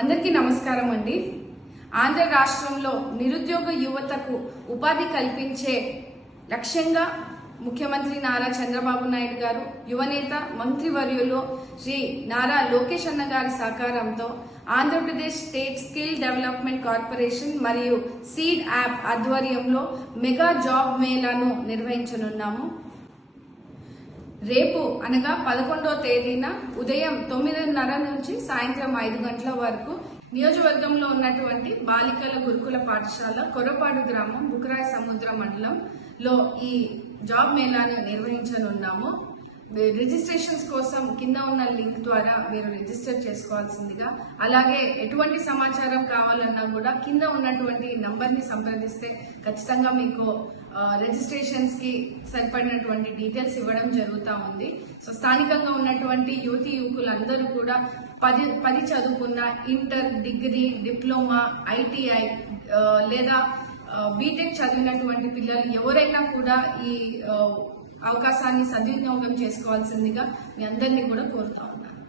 అందరికీ నమస్కారం అండి. ఆంధ్ర రాష్ట్రంలో నిరుద్యోగ యువతకు ఉపాధి కల్పించే లక్ష్యంగా ముఖ్యమంత్రి నారా చంద్రబాబు నాయుడు గారు యువనేత మంత్రివర్యులు శ్రీ నారా లోకేష్ అన్న గారి సహకారంతో Andhra Pradesh state skill development corporation మరియు సీడ్ యాప్ ఆధ్వర్యంలో మెగా జాబ్ మేళాను నిర్వహించనున్నాము. రేపు అనగా పదకొండో తేదీన ఉదయం తొమ్మిదిన్నర నుంచి సాయంత్రం ఐదు గంటల వరకు నియోజకవర్గంలో ఉన్నటువంటి బాలికల గురుకుల పాఠశాల కొరపాడు గ్రామం బుకరాయ సముద్ర మండలంలో ఈ జాబ్ మేళాను నిర్వహించనున్నాము. రిజిస్ట్రేషన్స్ కోసం కింద ఉన్న లింక్ ద్వారా మీరు రిజిస్టర్ చేసుకోవాల్సిందిగా. అలాగే ఎటువంటి సమాచారం కావాలన్నా కూడా కింద ఉన్నటువంటి నంబర్ని సంప్రదిస్తే ఖచ్చితంగా మీకు రిజిస్ట్రేషన్స్కి సరిపడినటువంటి డీటెయిల్స్ ఇవ్వడం జరుగుతూ ఉంది. సో స్థానికంగా ఉన్నటువంటి యువతి యువకులందరూ కూడా పది పది చదువుకున్న ఇంటర్ డిగ్రీ డిప్లొమా ఐటీఐ లేదా బీటెక్ చదివినటువంటి పిల్లలు ఎవరైనా కూడా ఈ అవకాశాన్ని సద్వినియోగం చేసుకోవాల్సిందిగా మీ అందరినీ కూడా కోరుతా ఉన్నాను.